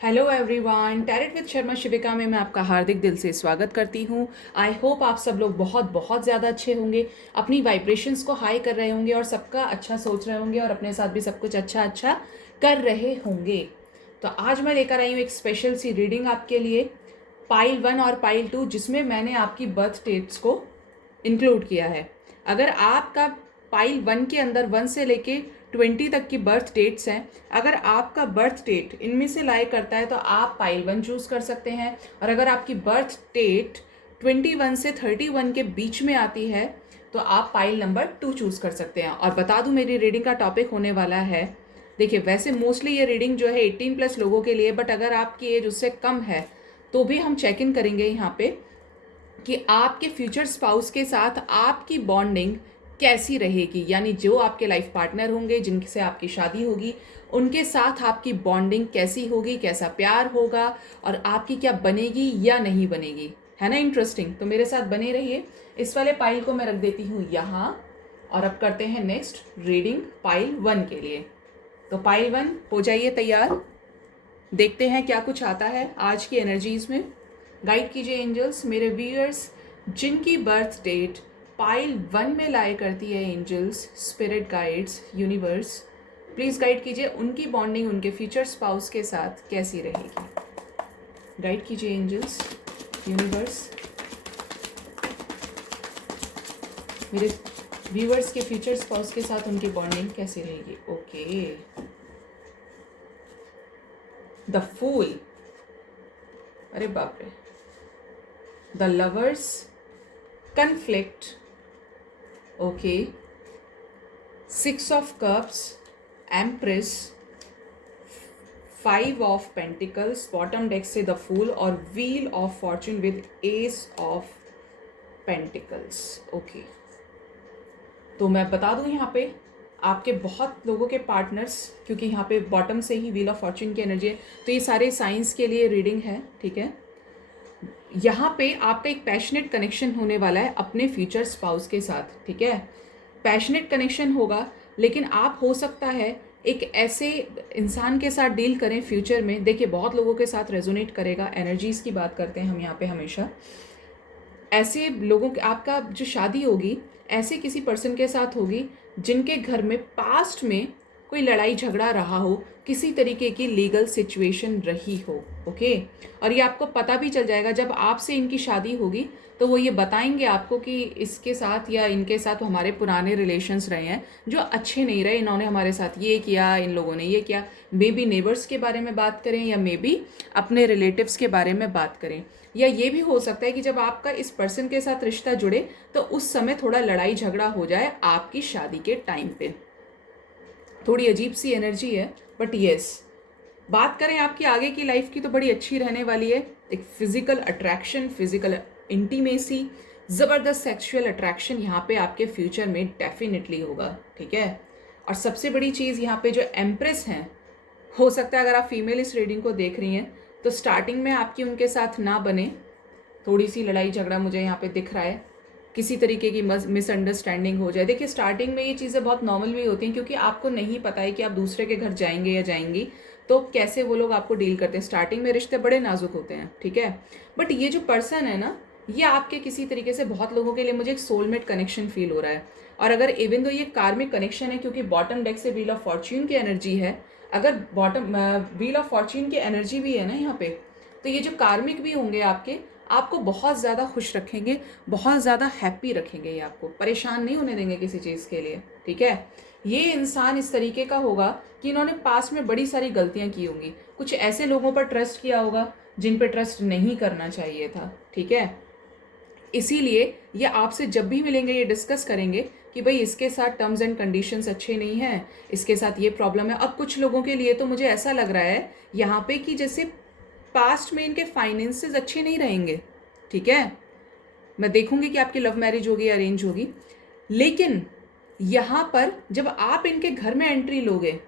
Hello everyone, tarot with Sharma Shivika में मैं आपका हार्दिक दिल से स्वागत करती हूँ। आई होप आप सब लोग बहुत बहुत ज़्यादा अच्छे होंगे, अपनी वाइब्रेशंस को हाई कर रहे होंगे और सबका अच्छा सोच रहे होंगे और अपने साथ भी सब कुछ अच्छा अच्छा कर रहे होंगे। तो आज मैं लेकर आई हूँ एक स्पेशल सी रीडिंग आपके लिए, पाइल 1 और पाइल 2, जिसमें मैंने आपकी बर्थ डेट्स को इंक्लूड किया है। अगर आपका पाइल 1 के अंदर 1 से लेके 20 तक की बर्थ डेट्स हैं, अगर आपका बर्थ डेट इनमें से लाई करता है तो आप पाइल 1 चूज़ कर सकते हैं, और अगर आपकी बर्थ डेट 21 से 31 के बीच में आती है तो आप पाइल नंबर 2 चूज़ कर सकते हैं। और बता दूं, मेरी रीडिंग का टॉपिक होने वाला है, देखिए वैसे मोस्टली ये रीडिंग जो है 18+ लोगों के लिए, बट अगर आपकी एज उससे कम है तो भी हम चेक इन करेंगे यहाँ पे कि आपके फ्यूचर स्पाउस के साथ आपकी बॉन्डिंग कैसी रहेगी। यानी जो आपके लाइफ पार्टनर होंगे, जिनसे आपकी शादी होगी, उनके साथ आपकी बॉन्डिंग कैसी होगी, कैसा प्यार होगा और आपकी क्या बनेगी या नहीं बनेगी। है ना इंटरेस्टिंग? तो मेरे साथ बने रहिए। इस वाले पाइल को मैं रख देती हूँ यहाँ, और अब करते हैं नेक्स्ट रीडिंग पाइल 1 के लिए। तो पाइल 1 हो जाइए तैयार, देखते हैं क्या कुछ आता है आज की एनर्जीज में। गाइड कीजिए एंजल्स मेरे व्यूअर्स जिनकी बर्थ डेट पाइल 1 में लाया करती है। Angels, spirit guides, universe, please guide कीजिए उनकी बॉन्डिंग उनके फ्यूचर स्पाउस के साथ कैसी रहेगी। गाइड कीजिए एंजल्स, यूनिवर्स, मेरे व्यूअर्स के फ्यूचर स्पाउस के साथ उनकी बॉन्डिंग कैसी रहेगी। ओके, द फूल, अरे बाप रे, the lovers, conflict, okay, 6 of cups, empress, 5 of pentacles, bottom deck से the fool और wheel of fortune with ace of pentacles। okay, तो मैं बता दूं यहाँ पे आपके बहुत लोगों के पार्टनर्स, क्योंकि यहाँ पे बॉटम से ही व्हील ऑफ फॉर्चून की एनर्जी है, तो ये सारे साइंस के लिए रीडिंग है। ठीक है, यहाँ पे आपका एक पैशनेट कनेक्शन होने वाला है अपने फ्यूचर स्पाउस के साथ। ठीक है, पैशनेट कनेक्शन होगा, लेकिन आप हो सकता है एक ऐसे इंसान के साथ डील करें फ्यूचर में। देखिए बहुत लोगों के साथ रेजोनेट करेगा, एनर्जीज की बात करते हैं हम यहाँ पे हमेशा। ऐसे लोगों के आपका जो शादी होगी ऐसे किसी पर्सन के साथ होगी जिनके घर में पास्ट में कोई लड़ाई झगड़ा रहा हो, किसी तरीके की लीगल सिचुएशन रही हो। ओके, और ये आपको पता भी चल जाएगा जब आपसे इनकी शादी होगी, तो वो ये बताएंगे आपको कि इसके साथ या इनके साथ हमारे पुराने रिलेशंस रहे हैं जो अच्छे नहीं रहे, इन्होंने हमारे साथ ये किया, इन लोगों ने ये किया। मे बी नेबर्स के बारे में बात करें या मे बी अपने रिलेटिव्स के बारे में बात करें, या ये भी हो सकता है कि जब आपका इस पर्सन के साथ रिश्ता जुड़े तो उस समय थोड़ा लड़ाई झगड़ा हो जाए आपकी शादी के टाइम पे। थोड़ी अजीब सी एनर्जी है, बट येस, बात करें आपकी आगे की लाइफ की तो बड़ी अच्छी रहने वाली है। एक फिजिकल अट्रैक्शन, फिजिकल इंटीमेसी, ज़बरदस्त सेक्सुअल अट्रैक्शन यहाँ पे आपके फ्यूचर में डेफिनेटली होगा। ठीक है, और सबसे बड़ी चीज़ यहाँ पे जो एम्प्रेस हैं, हो सकता है अगर आप फीमेल इस रीडिंग को देख रही हैं तो स्टार्टिंग में आपकी उनके साथ ना बने, थोड़ी सी लड़ाई झगड़ा मुझे यहाँ पे दिख रहा है, किसी तरीके की मिसअंडरस्टैंडिंग हो जाए। देखिए स्टार्टिंग में ये चीज़ें बहुत नॉर्मल भी होती हैं, क्योंकि आपको नहीं पता है कि आप दूसरे के घर जाएंगे या जाएंगी तो कैसे वो लोग आपको डील करते हैं। स्टार्टिंग में रिश्ते बड़े नाजुक होते हैं। ठीक है, बट ये जो पर्सन है ना, ये आपके किसी तरीके से बहुत लोगों के लिए मुझे एक सोलमेट कनेक्शन फील हो रहा है। और अगर इवन तो ये कार्मिक कनेक्शन है, क्योंकि बॉटम डेक से व्हील ऑफ फॉर्च्यून की एनर्जी है, अगर बॉटम व्हील ऑफ फॉर्च्यून की एनर्जी भी है ना यहाँ पे, तो ये जो कार्मिक भी होंगे आपके, आपको बहुत ज़्यादा खुश रखेंगे, बहुत ज़्यादा हैप्पी रखेंगे, ये आपको परेशान नहीं होने देंगे किसी चीज़ के लिए। ठीक है, ये इंसान इस तरीके का होगा कि इन्होंने पास में बड़ी सारी गलतियां की होंगी, कुछ ऐसे लोगों पर ट्रस्ट किया होगा जिन पर ट्रस्ट नहीं करना चाहिए था। ठीक है, इसीलिए ये आपसे जब भी मिलेंगे ये डिस्कस करेंगे कि भाई इसके साथ टर्म्स एंड कंडीशंस अच्छे नहीं हैं, इसके साथ ये प्रॉब्लम है। अब कुछ लोगों के लिए तो मुझे ऐसा लग रहा है यहाँ पे कि जैसे पास्ट में इनके फाइनेंसेस अच्छे नहीं रहेंगे। ठीक है, मैं देखूंगी कि आपकी लव मैरिज होगी या अरेंज होगी, लेकिन यहाँ पर जब आप इनके घर में एंट्री लोगे,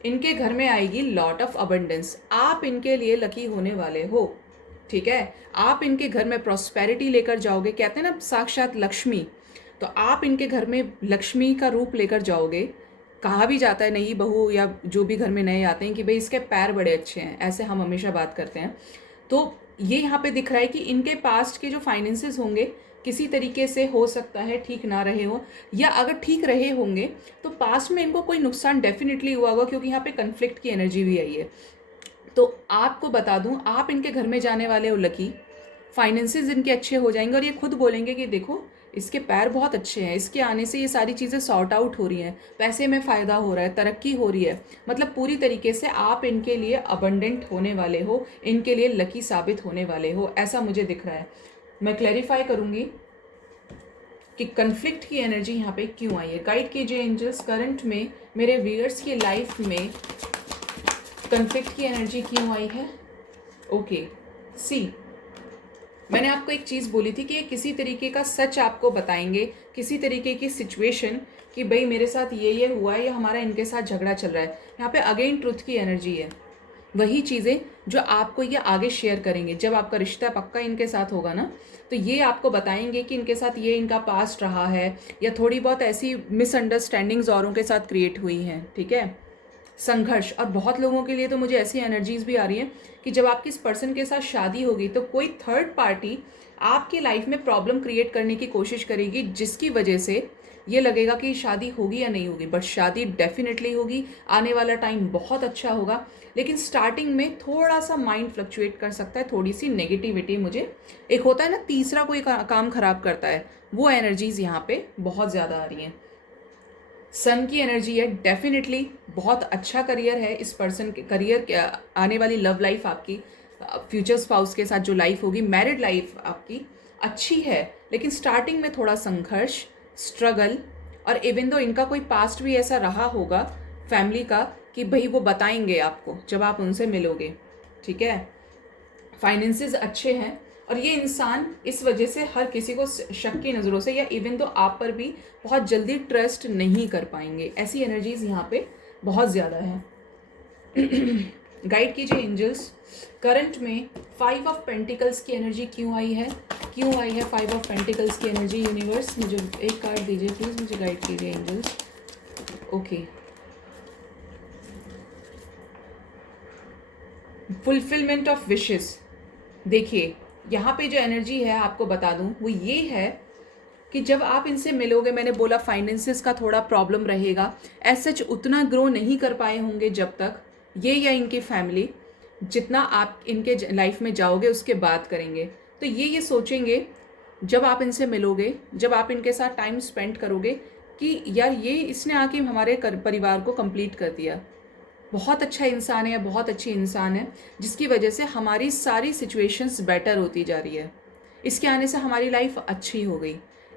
इनके घर में आएगी लॉट ऑफ अबंडेंस, आप इनके लिए लकी होने वाले हो। ठीक है, आप इनके घर में प्रॉस्पेरिटी लेकर जाओगे, कहते हैं ना साक्षात लक्ष्मी, तो आप इनके घर में लक्ष्मी का रूप लेकर जाओगे। कहा भी जाता है नई बहू या जो भी घर में नए आते हैं कि भाई इसके पैर बड़े अच्छे हैं, ऐसे हम हमेशा बात करते हैं। तो ये यहाँ पे दिख रहा है कि इनके पास्ट के जो फाइनेंसेस होंगे किसी तरीके से हो सकता है ठीक ना रहे हो, या अगर ठीक रहे होंगे तो पास्ट में इनको कोई नुकसान डेफिनेटली हुआ होगा, क्योंकि यहाँ पे कन्फ्लिक्ट की एनर्जी भी आई है। तो आपको बता दूं, आप इनके घर में जाने वाले हो लकी, फाइनेंसेस इनके अच्छे हो जाएंगे और ये खुद बोलेंगे कि देखो इसके पैर बहुत अच्छे हैं, इसके आने से ये सारी चीज़ें सॉर्ट आउट हो रही हैं, पैसे में फ़ायदा हो रहा है, तरक्की हो रही है। मतलब पूरी तरीके से आप इनके लिए अबंडेंट होने वाले हो, इनके लिए लकी साबित होने वाले हो, ऐसा मुझे दिख रहा है। मैं क्लैरिफाई करूँगी कि कन्फ्लिक्ट की एनर्जी यहाँ पे क्यों आई है। गाइड कीजिए एंजल्स, करंट में मेरे व्यूअर्स की लाइफ में कन्फ्लिक्ट की एनर्जी क्यों आई है। ओके सी, मैंने आपको एक चीज़ बोली थी कि ये किसी तरीके का सच आपको बताएंगे, किसी तरीके की सिचुएशन कि भाई मेरे साथ ये हुआ है या हमारा इनके साथ झगड़ा चल रहा है। यहाँ पे अगेन ट्रुथ की एनर्जी है, वही चीज़ें जो आपको ये आगे शेयर करेंगे। जब आपका रिश्ता पक्का इनके साथ होगा ना, तो ये आपको बताएंगे कि इनके साथ ये इनका पास्ट रहा है, या थोड़ी बहुत ऐसी मिसअंडरस्टैंडिंग्स औरों के साथ क्रिएट हुई हैं, ठीक है, संघर्ष। और बहुत लोगों के लिए तो मुझे ऐसी एनर्जीज भी आ रही हैं कि जब आपकी इस पर्सन के साथ शादी होगी तो कोई थर्ड पार्टी आपकी लाइफ में प्रॉब्लम क्रिएट करने की कोशिश करेगी, जिसकी वजह से ये लगेगा कि शादी होगी या नहीं होगी। बट शादी डेफिनेटली होगी, आने वाला टाइम बहुत अच्छा होगा। लेकिन स्टार्टिंग में थोड़ा सा माइंड फ्लक्चुएट कर सकता है, थोड़ी सी नेगेटिविटी, मुझे एक होता है ना तीसरा कोई काम खराब करता है, वो एनर्जीज यहाँ पे बहुत ज़्यादा आ रही हैं। सन की एनर्जी है, डेफिनेटली बहुत अच्छा करियर है इस पर्सन के, करियर आने वाली लव लाइफ आपकी, फ्यूचर स्पाउस के साथ जो लाइफ होगी, मैरिड लाइफ आपकी अच्छी है। लेकिन स्टार्टिंग में थोड़ा संघर्ष, स्ट्रगल, और इवन दो इनका कोई पास्ट भी ऐसा रहा होगा फैमिली का कि भाई वो बताएंगे आपको जब आप उनसे मिलोगे, ठीक है। फाइनेंसेस अच्छे हैं और ये इंसान इस वजह से हर किसी को शक की नज़रों से, या इवन तो आप पर भी बहुत जल्दी ट्रस्ट नहीं कर पाएंगे। ऐसी एनर्जीज यहाँ पे बहुत ज़्यादा है। गाइड कीजिए एंजल्स, करंट में 5 ऑफ पेंटिकल्स की एनर्जी क्यों आई है, क्यों आई है 5 ऑफ पेंटिकल्स की एनर्जी। यूनिवर्स मुझे एक कार्ड दीजिए प्लीज़, मुझे गाइड कीजिए angels. Okay, fulfilment of wishes. देखिए यहाँ पे जो एनर्जी है आपको बता दूँ वो ये है कि जब आप इनसे मिलोगे, मैंने बोला फाइनेंसेस का थोड़ा प्रॉब्लम रहेगा, एज सच उतना ग्रो नहीं कर पाए होंगे जब तक ये या इनकी फैमिली, जितना आप इनके लाइफ में जाओगे उसके बाद करेंगे। तो ये सोचेंगे जब आप इनसे मिलोगे, जब आप इनके साथ टाइम स्पेंड करोगे कि यार ये इसने आके हमारे परिवार को कंप्लीट कर दिया, बहुत अच्छा इंसान है, बहुत अच्छी इंसान है, जिसकी वजह से हमारी सारी सिचुएशंस बेटर होती जा रही है, इसके आने से हमारी लाइफ अच्छी हो गई।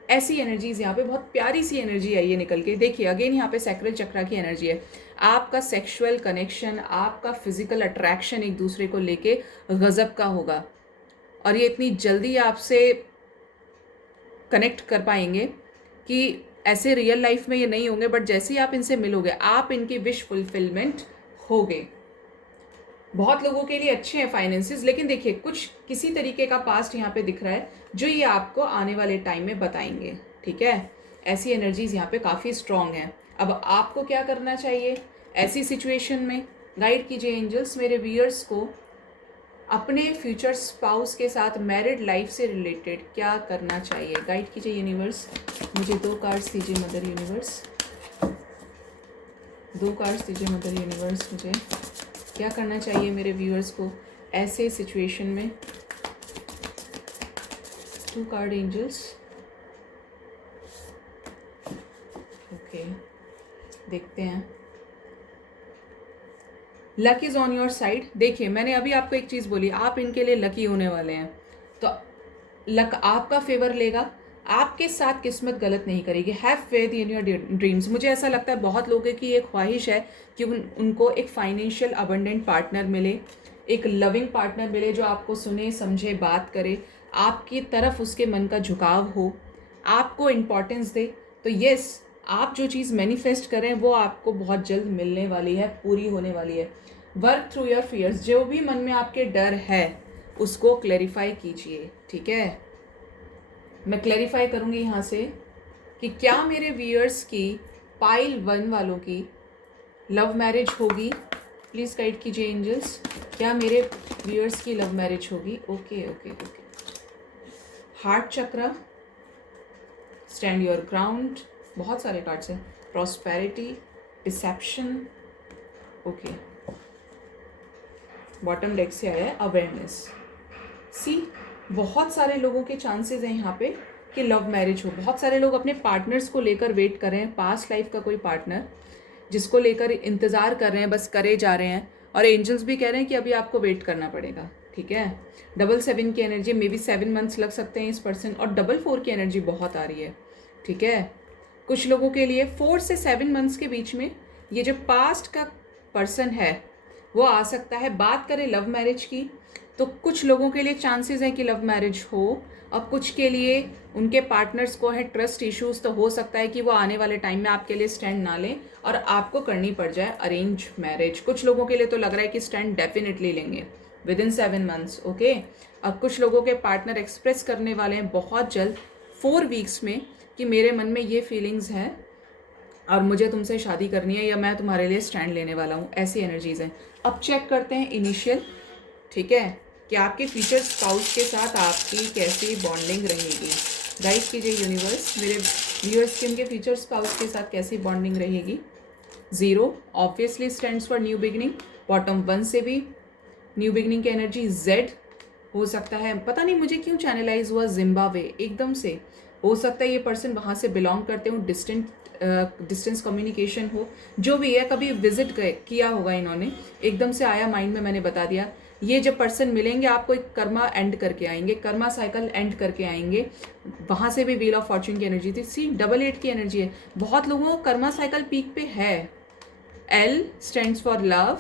ऐसी एनर्जीज यहाँ पे बहुत प्यारी सी एनर्जी आई है निकल के। देखिए अगेन यहाँ पे सैक्रल चक्रा की एनर्जी है। आपका सेक्सुअल कनेक्शन, आपका फिजिकल अट्रैक्शन एक दूसरे को लेके गजब का होगा, और ये इतनी जल्दी आपसे कनेक्ट कर पाएंगे कि ऐसे रियल लाइफ में ये नहीं होंगे, बट जैसे ही आप इनसे मिलोगे आप इनकी विश फुलफिलमेंट हो गए। बहुत लोगों के लिए अच्छे हैं फाइनेंसेस, लेकिन देखिए कुछ किसी तरीके का पास्ट यहाँ पे दिख रहा है जो ये आपको आने वाले टाइम में बताएंगे, ठीक है। ऐसी एनर्जीज यहाँ पे काफ़ी स्ट्रांग हैं। अब आपको क्या करना चाहिए ऐसी सिचुएशन में? गाइड कीजिए एंजल्स मेरे व्यूअर्स को अपने फ्यूचर स्पाउस के साथ मैरिड लाइफ से रिलेटेड क्या करना चाहिए। गाइड कीजिए यूनिवर्स, मुझे 2 कार्ड्स दीजिए मदर यूनिवर्स, 2 कार्ड्स दीजिए मदर यूनिवर्स, मुझे क्या करना चाहिए मेरे व्यूअर्स को ऐसे सिचुएशन में। 2 कार्ड एंजल्स, ओके देखते हैं। Luck is on your side. देखिए मैंने अभी आपको एक चीज़ बोली, आप इनके लिए लकी होने वाले हैं, तो लक आपका फेवर लेगा, आपके साथ किस्मत गलत नहीं करेगी। Have faith in your dreams. मुझे ऐसा लगता है बहुत लोगों की एक ख्वाहिश है कि उनको एक फाइनेंशियल अबंडेंट पार्टनर मिले, एक लविंग पार्टनर मिले जो आपको सुने समझे बात करे, आपकी तरफ उसके मन का झुकाव हो, आपको इम्पोर्टेंस दे। तो यस, आप जो चीज़ मैनिफेस्ट करें वो आपको बहुत जल्द मिलने वाली है, पूरी होने वाली है। Work through your fears. जो भी मन में आपके डर है उसको क्लैरिफाई कीजिए, ठीक है। मैं क्लैरिफाई करूँगी यहाँ से कि क्या मेरे व्यूअर्स की पाइल 1 वालों की लव मैरिज होगी? प्लीज़ गाइड कीजिए एंजल्स, क्या मेरे व्यूअर्स की लव मैरिज होगी? Okay okay okay. Heart chakra, stand your ground, बहुत सारे कार्ड्स हैं। Prosperity, deception, okay. Bottom deck से आया है अवेयरनेस। सी, बहुत सारे लोगों के चांसेस हैं यहाँ पे कि लव मैरिज हो। बहुत सारे लोग अपने पार्टनर्स को लेकर वेट कर रहे हैं, पास्ट लाइफ का कोई पार्टनर जिसको लेकर इंतज़ार कर रहे हैं, बस करे जा रहे हैं। और एंजल्स भी कह रहे हैं कि अभी आपको वेट करना पड़ेगा, ठीक है। 7 की एनर्जी, मे बी 7 मंथ्स लग सकते हैं इस पर्सन, और 4 की एनर्जी बहुत आ रही है, ठीक है। कुछ लोगों के लिए 4 से 7 मंथ्स के बीच में ये जो पास्ट का पर्सन है वो आ सकता है। बात करें लव मैरिज की तो कुछ लोगों के लिए चांसेस हैं कि लव मैरिज हो, और कुछ के लिए उनके पार्टनर्स को है ट्रस्ट इश्यूज, तो हो सकता है कि वो आने वाले टाइम में आपके लिए स्टैंड ना लें और आपको करनी पड़ जाए अरेंज मैरिज। कुछ लोगों के लिए तो लग रहा है कि स्टैंड डेफिनेटली लेंगे विद इन 7 मंथ्स, ओके। और कुछ लोगों के पार्टनर एक्सप्रेस करने वाले हैं बहुत जल्द 4 वीक्स में कि मेरे मन में ये फीलिंग्स हैं और मुझे तुमसे शादी करनी है, या मैं तुम्हारे लिए स्टैंड लेने वाला हूँ, ऐसी एनर्जीज हैं। अब चेक करते हैं इनिशियल, ठीक है, कि आपके फ्यूचर स्पाउस के साथ आपकी कैसी बॉन्डिंग रहेगी। गाइड कीजिए यूनिवर्स, मेरे व्यूअर्स के उनके फ्यूचर स्पाउस के साथ कैसी बॉन्डिंग रहेगी। 0 obviously stands for new beginning, bottom 1 से भी न्यू बिगनिंग की एनर्जी। Z हो सकता है, पता नहीं मुझे क्यों चैनलाइज हुआ जिम्बाब्वे एकदम से। हो सकता है ये पर्सन वहाँ से बिलोंग करते हो, डिस्टेंस कम्युनिकेशन हो, जो भी है, कभी विजिट किया होगा इन्होंने, एकदम से आया माइंड में, मैंने बता दिया। ये जब पर्सन मिलेंगे आपको एक कर्मा एंड करके आएंगे, कर्मा साइकिल एंड करके आएंगे। वहाँ से भी व्हील ऑफ फॉर्च्यून की एनर्जी थी। सी, 8 की एनर्जी है। बहुत लोगों को कर्मा साइकिल पीक पे है। L स्टैंड्स फॉर लव,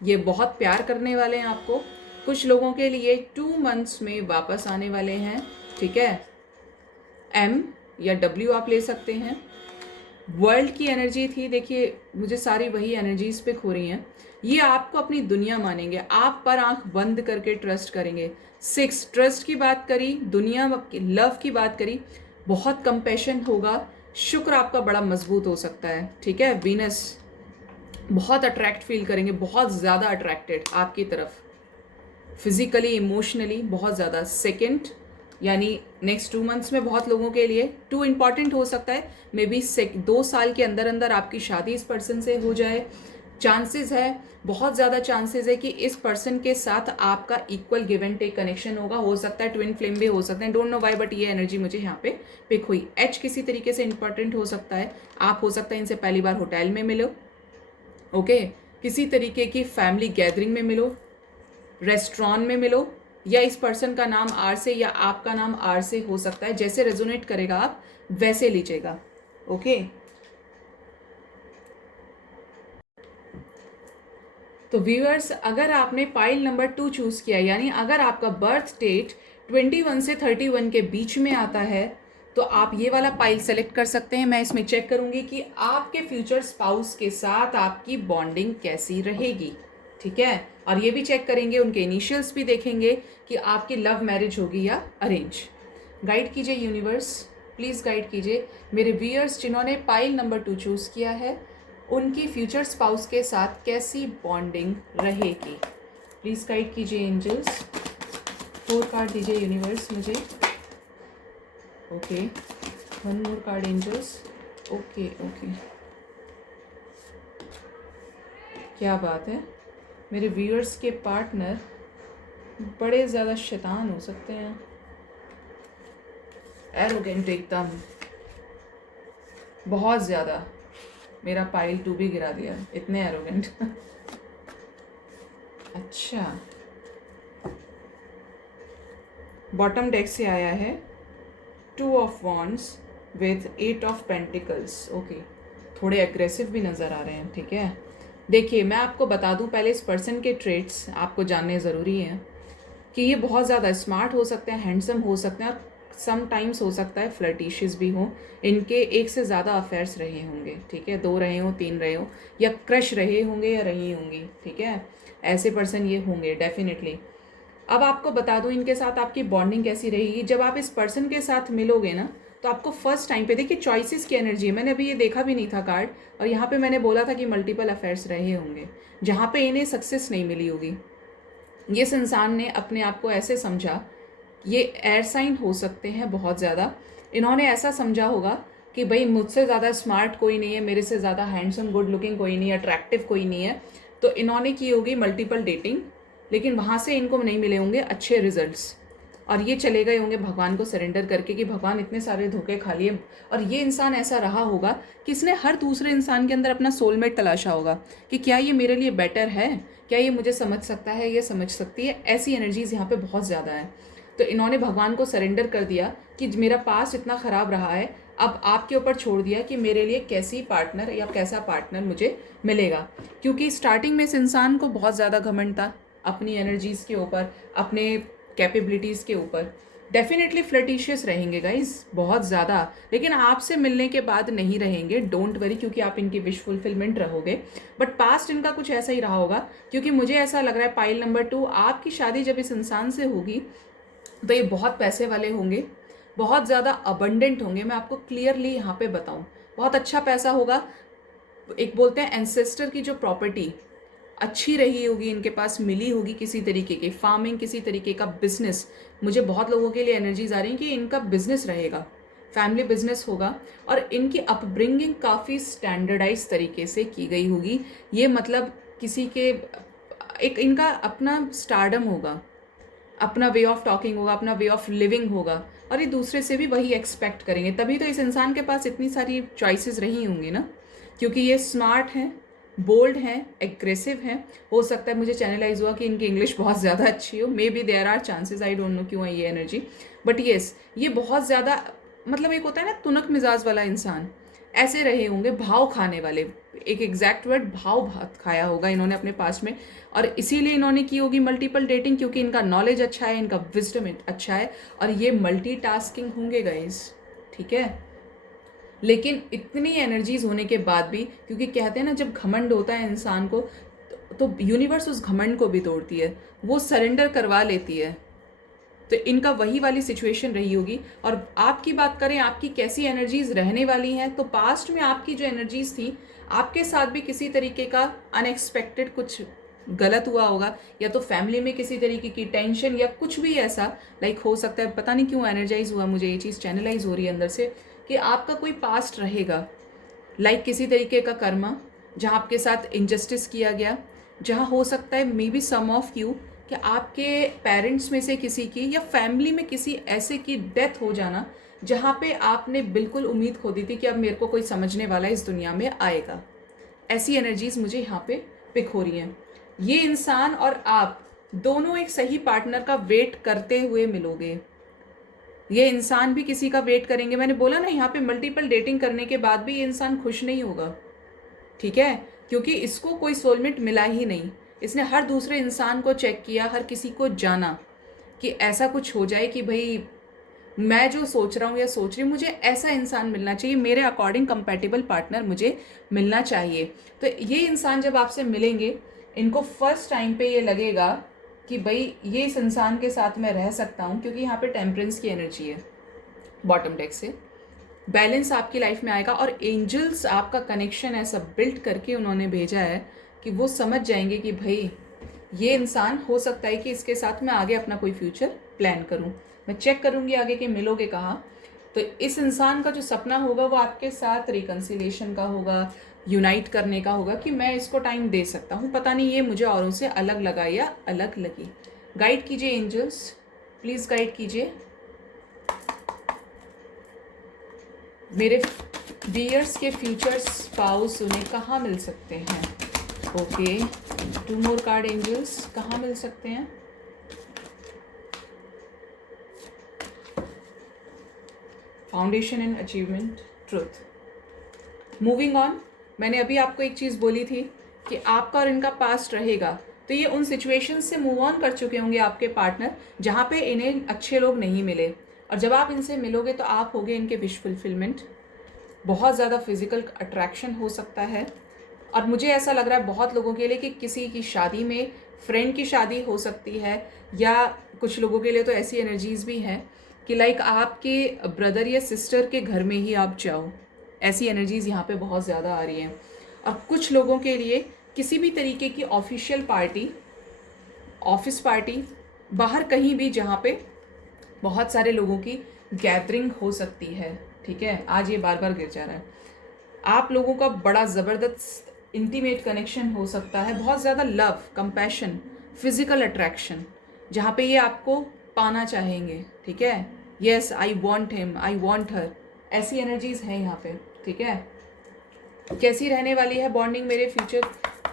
ये बहुत प्यार करने वाले हैं आपको। कुछ लोगों के लिए 2 मंथ्स में वापस आने वाले हैं, ठीक है। M या W आप ले सकते हैं। वर्ल्ड की एनर्जी थी, देखिए मुझे सारी वही एनर्जीज पे खो रही हैं। ये आपको अपनी दुनिया मानेंगे, आप पर आंख बंद करके ट्रस्ट करेंगे। 6 ट्रस्ट की बात करी, दुनिया लव की बात करी, बहुत कंपैशन होगा। शुक्र आपका बड़ा मजबूत हो सकता है, ठीक है। वीनस, बहुत अट्रैक्ट फील करेंगे, बहुत ज़्यादा अट्रैक्टेड आपकी तरफ, फिजिकली इमोशनली बहुत ज़्यादा। सेकंड यानी नेक्स्ट 2 मंथ्स में बहुत लोगों के लिए 2 इंपॉर्टेंट हो सकता है, मे बी 2 साल के अंदर अंदर आपकी शादी इस पर्सन से हो जाए। चांसेस है, बहुत ज़्यादा चांसेस है कि इस पर्सन के साथ आपका equal give and take connection होगा। हो सकता है ट्विन फ्लेम भी हो सकते हैं, डोंट नो वाई, बट ये एनर्जी मुझे यहाँ पे पिक हुई। H किसी तरीके से इंपॉर्टेंट हो सकता है, आप हो सकता है इनसे पहली बार होटल में मिलो, ओके। किसी तरीके की फैमिली गैदरिंग में मिलो, रेस्टोरेंट में मिलो, या इस पर्सन का नाम R से या आपका नाम R से हो सकता है। जैसे रेजोनेट करेगा आप वैसे लीजिएगा, ओके। तो व्यूअर्स, अगर आपने पाइल नंबर 2 चूज किया, यानी अगर आपका बर्थ डेट 21 से 31 के बीच में आता है, तो आप ये वाला पाइल सेलेक्ट कर सकते हैं। मैं इसमें चेक करूंगी कि आपके फ्यूचर स्पाउस के साथ आपकी बॉन्डिंग कैसी रहेगी, ठीक है। और ये भी चेक करेंगे, उनके इनिशियल्स भी देखेंगे कि आपकी लव मैरिज होगी या अरेंज। गाइड कीजिए यूनिवर्स, प्लीज़ गाइड कीजिए मेरे व्यूअर्स जिन्होंने पाइल नंबर 2 चूज़ किया है, उनकी फ्यूचर स्पाउस के साथ कैसी बॉन्डिंग रहेगी। प्लीज़ गाइड कीजिए एंजल्स। 4 कार्ड दीजिए यूनिवर्स मुझे, ओके। 1 मोर कार्ड एंजल्स, ओके ओके। क्या बात है, मेरे व्यूअर्स के पार्टनर बड़े ज़्यादा शैतान हो सकते हैं, एरोगेंट एकदम, बहुत ज़्यादा। मेरा पाइल 2 भी गिरा दिया, इतने एरोगेंट। अच्छा, बॉटम डेक से आया है 2 of wands with 8 of pentacles, okay. थोड़े एग्रेसिव भी नज़र आ रहे हैं, ठीक है। देखिए मैं आपको बता दूं, पहले इस पर्सन के ट्रेट्स आपको जानने ज़रूरी हैं कि ये बहुत ज़्यादा स्मार्ट हो सकते हैं, हैंडसम हो सकते हैं, और समटाइम्स हो सकता है फ्लर्टिशियस भी हों। इनके 1 से ज़्यादा अफेयर्स रहे होंगे, ठीक है। 2 रहे हों, 3 रहे हों, या क्रश रहे होंगे या रही होंगी, ठीक है। ऐसे पर्सन ये होंगे डेफिनेटली। अब आपको बता दूं इनके साथ आपकी बॉन्डिंग कैसी रहेगी। जब आप इस पर्सन के साथ मिलोगे ना, तो आपको फर्स्ट टाइम पे देखिए चॉइसेस की एनर्जी है। मैंने अभी ये देखा भी नहीं था कार्ड, और यहाँ पे मैंने बोला था कि मल्टीपल अफेयर्स रहे होंगे जहाँ पे इन्हें सक्सेस नहीं मिली होगी। इस इंसान ने अपने आप को ऐसे समझा, ये एयर साइन हो सकते हैं बहुत ज़्यादा, इन्होंने ऐसा समझा होगा कि भाई मुझसे ज़्यादा स्मार्ट कोई नहीं है, मेरे से ज़्यादा हैंडसम गुड लुकिंग कोई नहीं है, अट्रैक्टिव कोई नहीं है, तो इन्होंने की होगी मल्टीपल डेटिंग, लेकिन वहाँ से इनको नहीं मिले होंगे अच्छे रिजल्ट्स, और ये चले गए होंगे भगवान को सरेंडर करके कि भगवान इतने सारे धोखे खा लिए। और ये इंसान ऐसा रहा होगा कि इसने हर दूसरे इंसान के अंदर अपना सोलमेट तलाशा होगा कि क्या ये मेरे लिए बेटर है, क्या ये मुझे समझ सकता है, ये समझ सकती है। ऐसी एनर्जीज यहाँ पे बहुत ज़्यादा है। तो इन्होंने भगवान को सरेंडर कर दिया कि मेरा पास्ट इतना ख़राब रहा है, अब आपके ऊपर छोड़ दिया कि मेरे लिए कैसी पार्टनर या कैसा पार्टनर मुझे मिलेगा। क्योंकि स्टार्टिंग में इस इंसान को बहुत ज़्यादा घमंड था अपनी एनर्जीज़ के ऊपर, अपने कैपेबिलिटीज़ के ऊपर। डेफिनेटली फ्लर्टिशियस रहेंगे गाइज बहुत ज़्यादा, लेकिन आपसे मिलने के बाद नहीं रहेंगे, डोंट वरी, क्योंकि आप इनकी विश फुलफिलमेंट रहोगे। बट पास्ट इनका कुछ ऐसा ही रहा होगा, क्योंकि मुझे ऐसा लग रहा है पाइल नंबर 2, आपकी शादी जब इस इंसान से होगी तो ये बहुत पैसे वाले होंगे, बहुत ज़्यादा अबंडेंट होंगे। मैं आपको क्लियरली यहाँ पे बताऊँ, बहुत अच्छा पैसा होगा। एक बोलते हैं एंसेस्टर की जो प्रॉपर्टी अच्छी रही होगी, इनके पास मिली होगी किसी तरीके की फार्मिंग, किसी तरीके का बिजनेस। मुझे बहुत लोगों के लिए एनर्जीज आ रही हैं कि इनका बिजनेस रहेगा, फैमिली बिजनेस होगा, और इनकी अपब्रिंगिंग काफ़ी स्टैंडर्डाइज तरीके से की गई होगी। ये मतलब किसी के एक इनका अपना स्टारडम होगा, अपना वे ऑफ टॉकिंग होगा, अपना वे ऑफ लिविंग होगा, और ये दूसरे से भी वही एक्सपेक्ट करेंगे। तभी तो इस इंसान के पास इतनी सारी चॉइसेस रही होंगी ना, क्योंकि ये स्मार्ट हैं, बोल्ड हैं, एग्रेसिव हैं। हो सकता है, मुझे चैनलाइज हुआ कि इनकी इंग्लिश बहुत ज़्यादा अच्छी हो, maybe there are chances, I don't know क्यों है ये एनर्जी, बट येस ये बहुत ज़्यादा मतलब एक होता है ना तुनक मिजाज वाला इंसान, ऐसे रहे होंगे, भाव खाने वाले। एक एग्जैक्ट वर्ड भाव भात खाया होगा इन्होंने अपने पास में, और इसीलिए इन्होंने की होगी मल्टीपल डेटिंग, क्योंकि इनका नॉलेज अच्छा है, इनका विजडम अच्छा है, और ये मल्टीटास्किंग होंगे गाइस, ठीक है। लेकिन इतनी एनर्जीज होने के बाद भी, क्योंकि कहते हैं ना जब घमंड होता है इंसान को तो यूनिवर्स उस घमंड को भी तोड़ती है, वो सरेंडर करवा लेती है। तो इनका वही वाली सिचुएशन रही होगी। और आपकी बात करें आपकी कैसी एनर्जीज रहने वाली हैं, तो पास्ट में आपकी जो एनर्जीज थी, आपके साथ भी किसी तरीके का अनएक्सपेक्टेड कुछ गलत हुआ होगा, या तो फैमिली में किसी तरीके की टेंशन या कुछ भी ऐसा लाइक हो सकता है। पता नहीं क्यों एनर्जाइज हुआ, मुझे ये चीज़ चैनलाइज हो रही है अंदर से कि आपका कोई पास्ट रहेगा, लाइक किसी तरीके का कर्मा जहाँ आपके साथ इनजस्टिस किया गया, जहाँ हो सकता है maybe some of you कि आपके पेरेंट्स में से किसी की या फैमिली में किसी ऐसे की डेथ हो जाना जहाँ पे आपने बिल्कुल उम्मीद खो दी थी कि अब मेरे को कोई समझने वाला इस दुनिया में आएगा। ऐसी एनर्जीज मुझे यहाँ पे पिक हो रही हैं। ये इंसान और आप दोनों एक सही पार्टनर का वेट करते हुए मिलोगे। ये इंसान भी किसी का वेट करेंगे। मैंने बोला ना यहाँ पे मल्टीपल डेटिंग करने के बाद भी ये इंसान खुश नहीं होगा, ठीक है, क्योंकि इसको कोई सोलमेट मिला ही नहीं। इसने हर दूसरे इंसान को चेक किया, हर किसी को जाना कि ऐसा कुछ हो जाए कि भाई मैं जो सोच रहा हूँ या सोच रही हूँ, मुझे ऐसा इंसान मिलना चाहिए, मेरे अकॉर्डिंग कंपैटिबल पार्टनर मुझे मिलना चाहिए। तो ये इंसान जब आपसे मिलेंगे, इनको फर्स्ट टाइम पे ये लगेगा कि भाई ये इस इंसान के साथ मैं रह सकता हूँ, क्योंकि यहाँ पे टेम्परेंस की एनर्जी है बॉटम डेक से। बैलेंस आपकी लाइफ में आएगा, और एंजल्स आपका कनेक्शन ऐसा बिल्ड करके उन्होंने भेजा है कि वो समझ जाएंगे कि भाई ये इंसान हो सकता है कि इसके साथ मैं आगे अपना कोई फ्यूचर प्लान करूं। मैं चेक करूंगी आगे कि मिलोगे कहाँ। तो इस इंसान का जो सपना होगा वो आपके साथ रिकन्सिलिएशन का होगा, यूनाइट करने का होगा, कि मैं इसको टाइम दे सकता हूँ। पता नहीं ये मुझे औरों से अलग लगा या अलग लगी। गाइड कीजिए एंजल्स, प्लीज़ गाइड कीजिए मेरे बियर्स के फ्यूचर स्पाउस, उन्हें कहाँ मिल सकते हैं। ओके, 2 मोर कार्ड एंजल्स, कहाँ मिल सकते हैं। Foundation and achievement, truth. Moving on, मैंने अभी आपको एक चीज़ बोली थी कि आपका और इनका पास्ट रहेगा, तो ये उन सिचुएशंस से मूव ऑन कर चुके होंगे आपके पार्टनर जहाँ पे इन्हें अच्छे लोग नहीं मिले, और जब आप इनसे मिलोगे तो आप होगे इनके विश फुलफिलमेंट। बहुत ज़्यादा फिजिकल अट्रैक्शन हो सकता है, और मुझे ऐसा लग रहा है बहुत लोगों के लिए कि किसी की शादी में, फ्रेंड की शादी हो सकती है, या कुछ लोगों के लिए तो ऐसी एनर्जीज भी हैं कि लाइक आपके ब्रदर या सिस्टर के घर में ही आप जाओ। ऐसी एनर्जीज़ यहाँ पे बहुत ज़्यादा आ रही हैं। और कुछ लोगों के लिए किसी भी तरीके की ऑफिशियल पार्टी, ऑफिस पार्टी, बाहर कहीं भी जहाँ पे बहुत सारे लोगों की गैदरिंग हो सकती है। ठीक है, आज ये बार बार गिर जा रहा है। आप लोगों का बड़ा ज़बरदस्त इंटीमेट कनेक्शन हो सकता है, बहुत ज़्यादा लव, कंपैशन, फिजिकल अट्रैक्शन, जहाँ पे ये आपको पाना चाहेंगे। ठीक है, yes I want him, I want her, ऐसी एनर्जीज हैं यहाँ पे। ठीक है, कैसी रहने वाली है बॉन्डिंग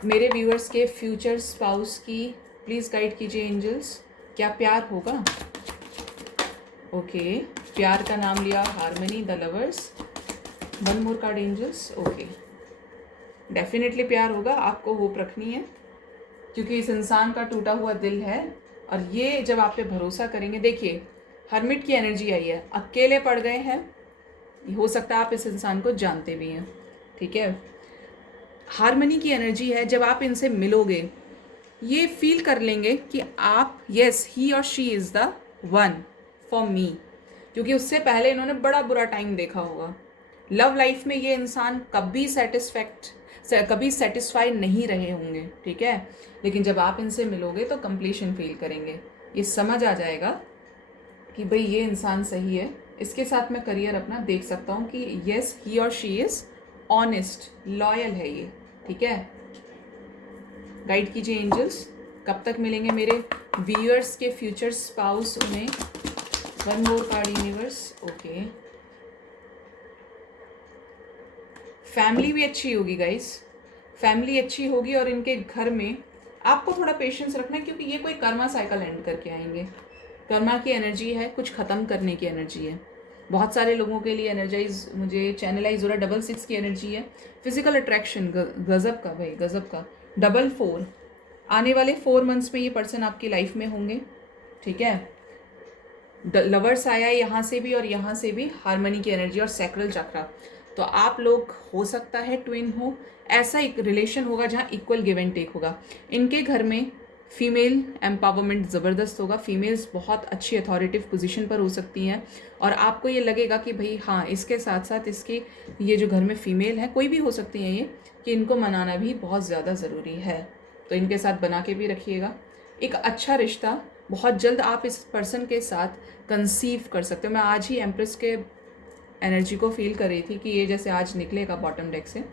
मेरे व्यूअर्स के फ्यूचर स्पाउस की? प्लीज़ गाइड कीजिए एंजल्स, क्या प्यार होगा? ओके, प्यार का नाम लिया, harmony, the lovers. One more card angels. Okay, definitely प्यार होगा, आपको होप रखनी है, क्योंकि इस इंसान का टूटा हुआ दिल है और ये जब आप पे भरोसा करेंगे। देखिए, हर्मिट की एनर्जी आई है, अकेले पड़ गए हैं, हो सकता है आप इस इंसान को जानते भी हैं। ठीक है, हार्मनी की एनर्जी है, जब आप इनसे मिलोगे ये फील कर लेंगे कि आप, यस ही और she is the one for me, क्योंकि उससे पहले इन्होंने बड़ा बुरा टाइम देखा होगा। लव लाइफ में ये इंसान कभी सेटिस्फाई नहीं रहे होंगे। ठीक है, लेकिन जब आप इनसे मिलोगे तो कंप्लीशन फील करेंगे, ये समझ आ जाएगा कि भाई ये इंसान सही है, इसके साथ मैं करियर अपना देख सकता हूँ, कि येस ही और शी इज़ ऑनेस्ट, लॉयल है ये। ठीक है, गाइड कीजिए एंजल्स, कब तक मिलेंगे मेरे व्यूअर्स के फ्यूचर स्पाउस उन्हें? One more card universe. Okay, family भी अच्छी होगी गाइस, फैमिली अच्छी होगी और इनके घर में आपको थोड़ा पेशेंस रखना है, क्योंकि ये कोई कर्मा साइकिल एंड करके आएंगे। कर्मा की एनर्जी है, कुछ ख़त्म करने की एनर्जी है। बहुत सारे लोगों के लिए एनर्जाइज मुझे चैनलाइज हो रहा है, 666 की एनर्जी है, फिजिकल अट्रैक्शन, गजब का भाई, गजब का। 44 आने वाले 4 मंथ्स में ये पर्सन आपकी लाइफ में होंगे। ठीक है, लवर्स आया है यहाँ से भी और यहाँ से भी, हार्मनी की एनर्जी और सैक्रल चक्रा। तो आप लोग हो सकता है ट्विन हो, ऐसा एक रिलेशन होगा जहाँ इक्वल गिव एंड टेक होगा। इनके घर में फीमेल एम्पावरमेंट ज़बरदस्त होगा, फीमेल्स बहुत अच्छी अथॉरिटिव पोजीशन पर हो सकती हैं और आपको ये लगेगा कि भाई हाँ, इसके साथ साथ इसकी ये जो घर में फीमेल है, कोई भी हो सकती हैं ये, कि इनको मनाना भी बहुत ज़्यादा ज़रूरी है। तो इनके साथ बना के भी रखिएगा एक अच्छा रिश्ता। बहुत जल्द आप इस पर्सन के साथ कंसीव कर सकते हो। मैं आज ही एम्प्रेस के एनर्जी को फील कर रही थी कि ये जैसे आज निकलेगा बॉटम डेक से,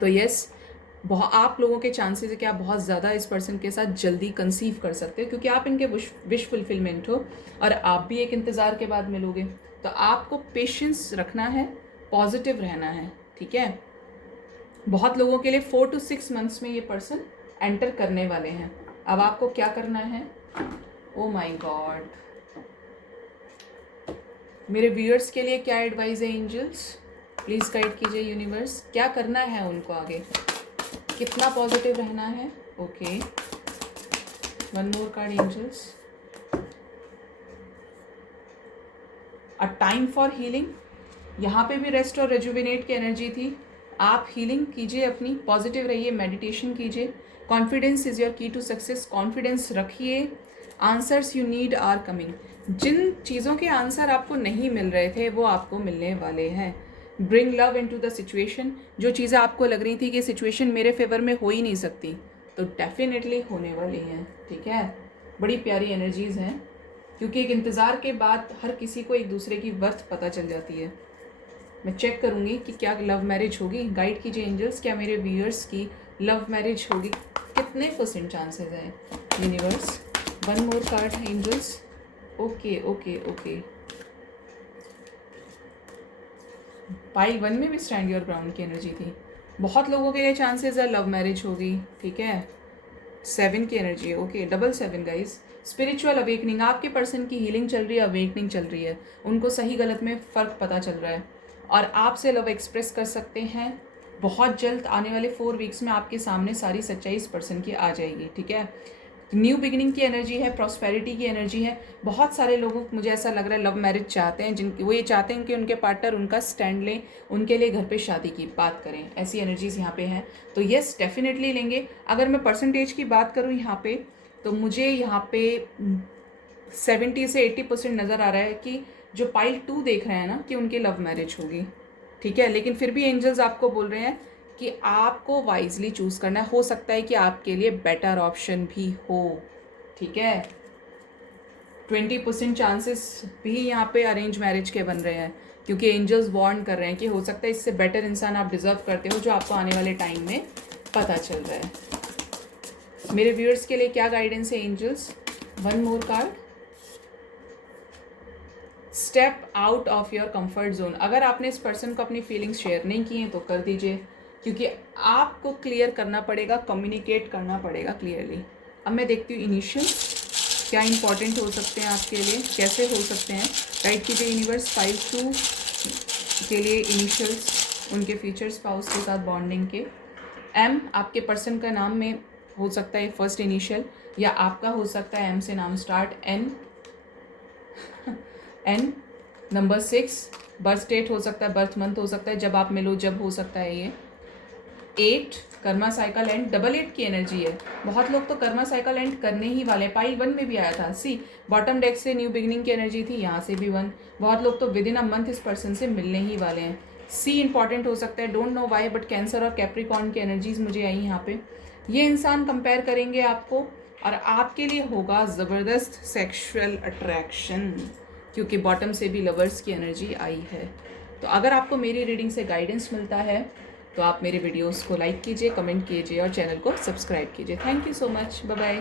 तो यस, बहुत आप लोगों के चांसेस है कि आप बहुत ज़्यादा इस पर्सन के साथ जल्दी कंसीव कर सकते हो, क्योंकि आप इनके विश फुलफिलमेंट हो और आप भी एक इंतज़ार के बाद मिलोगे। तो आपको पेशेंस रखना है, पॉजिटिव रहना है। ठीक है, बहुत लोगों के लिए 4 to 6 मंथ्स में ये पर्सन एंटर करने वाले हैं। अब आपको क्या करना है? ओ माय गॉड, मेरे व्यूअर्स के लिए क्या एडवाइस है एंजल्स? प्लीज़ गाइड कीजिए यूनिवर्स, क्या करना है उनको आगे, कितना पॉजिटिव रहना है? Okay, one more card angels. A time for healing, यहाँ पे भी रेस्ट और रेजुविनेट की एनर्जी थी। आप हीलिंग कीजिए अपनी, पॉजिटिव रहिए, मेडिटेशन कीजिए। Confidence is your key to success, confidence रखिए। Answers you need are coming, जिन चीज़ों के आंसर आपको नहीं मिल रहे थे वो आपको मिलने वाले हैं। Bring love into the situation, जो चीज़ें आपको लग रही थी कि सिचुएशन मेरे फेवर में हो ही नहीं सकती, तो डेफिनेटली होने वाली हैं। ठीक है, बड़ी प्यारी एनर्जीज़ हैं, क्योंकि एक इंतज़ार के बाद हर किसी को एक दूसरे की वर्थ पता चल जाती है। मैं चेक करूँगी कि क्या लव मैरिज होगी। गाइड कीजिए एंजल्स, क्या मेरे व्यूअर्स की लव मैरिज होगी? कितने % चांसेस हैं यूनिवर्स? वन मोर कार्ड है angels. Okay okay okay, pile 1 में भी स्टैंड योर ग्राउंड की एनर्जी थी। बहुत लोगों के लिए चांसेस है लव मैरिज होगी। ठीक है, 7 की एनर्जी है। Okay, 7 guys. स्पिरिचुअल अवेकनिंग, आपके पर्सन की हीलिंग चल रही है, अवेकनिंग चल रही है, उनको सही गलत में फ़र्क पता चल रहा है और आपसे लव एक्सप्रेस कर सकते हैं। बहुत जल्द आने वाले 4 वीक्स में आपके सामने सारी सच्चाई इस पर्सन की आ जाएगी। ठीक है, न्यू बिगिनिंग की एनर्जी है, प्रॉस्पेरिटी की एनर्जी है। बहुत सारे लोगों को मुझे ऐसा लग रहा है लव मैरिज चाहते हैं, जिनकी वो ये चाहते हैं कि उनके पार्टनर उनका स्टैंड लें, उनके लिए घर पे शादी की बात करें। ऐसी एनर्जीज यहाँ पे हैं, तो येस डेफिनेटली लेंगे। अगर मैं परसेंटेज की बात करूँ यहाँ पे, तो मुझे यहाँ पे 70 से 80% नज़र आ रहा है कि जो पाइल 2 देख रहे हैं ना कि उनकी लव मैरिज होगी, ठीक है। लेकिन फिर भी एंजल्स आपको बोल रहे हैं कि आपको वाइजली चूज़ करना है, हो सकता है कि आपके लिए बेटर ऑप्शन भी हो, ठीक है। 20% चांसेस भी यहाँ पे अरेंज मैरिज के बन रहे हैं, क्योंकि एंजल्स वार्न कर रहे हैं कि हो सकता है इससे बेटर इंसान आप डिज़र्व करते हो, जो आपको आने वाले टाइम में पता चल रहा है। मेरे व्यूअर्स के लिए क्या गाइडेंस है angels? One more card, step out of your comfort zone. अगर आपने इस पर्सन को अपनी फीलिंग्स शेयर नहीं की हैं तो कर दीजिए, क्योंकि आपको क्लियर करना पड़ेगा, कम्युनिकेट करना पड़ेगा क्लियरली। अब मैं देखती हूँ इनिशियल्स क्या इंपॉर्टेंट हो सकते हैं आपके लिए, कैसे हो सकते हैं। गाइड कीजिए यूनिवर्स 5-2 के लिए इनिशियल्स, उनके फीचर्स, स्पाउस के साथ बॉन्डिंग के। एम आपके पर्सन का नाम में हो सकता है फर्स्ट इनिशियल, या आपका हो सकता है एम से नाम start. N number 6 birth date हो सकता है, बर्थ मंथ हो सकता है, जब आप मिलो जब हो सकता है ये। 8 कर्मा साइकिल एंड, डबल 8 की एनर्जी है। बहुत लोग तो कर्मा साइकिल एंड करने ही वाले, पाइल 1 में भी आया था। सी बॉटम डेक से न्यू बिगिनिंग की एनर्जी थी, यहाँ से भी 1। बहुत लोग तो विद इन अ मंथ इस पर्सन से मिलने ही वाले हैं। सी इंपॉर्टेंट हो सकता है, don't know why but cancer और कैप्रिकॉर्न की एनर्जीज मुझे आई यहाँ पे। ये इंसान कंपेयर करेंगे आपको और आपके लिए होगा ज़बरदस्त सेक्सुअल अट्रैक्शन, क्योंकि बॉटम से भी लवर्स की एनर्जी आई है। तो अगर आपको मेरी रीडिंग से गाइडेंस मिलता है तो आप मेरे वीडियोस को लाइक कीजिए, कमेंट कीजिए और चैनल को सब्सक्राइब कीजिए। Thank you so much, bye bye.